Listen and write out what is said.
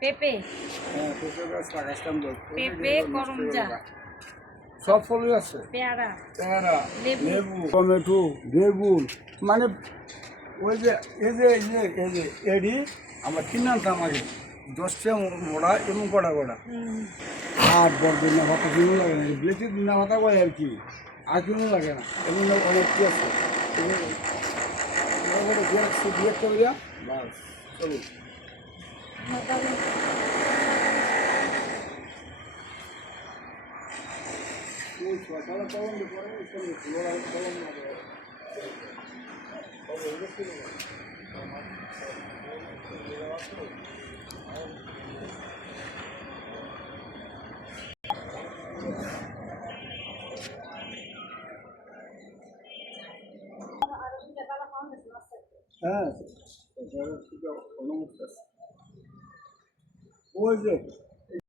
পেঁপে হ্যাঁ, পেঁপে গাছ লাগাইছিলাম তো। পেঁপে করমজা সব ফলই আছে, পেয়ারা পেয়ারা, লেবু। লেবু, টমেটো, বেগুন, মানে ওই যে এডি আমরা কিনে আনতাম আগে 10টা মোড়া এবং কটা কটা আর বড় দিনা ভাতা কিনে লাগে না, বেশি দিনা ভাতা করে আর কি, আর কিনে লাগে না, এমন অনেক কি আছে দিয়ে করিয়া বাস চলো। ওই সকালে কলম পরে কলম না হ্যাঁ, অনুমতি আছে ওই যে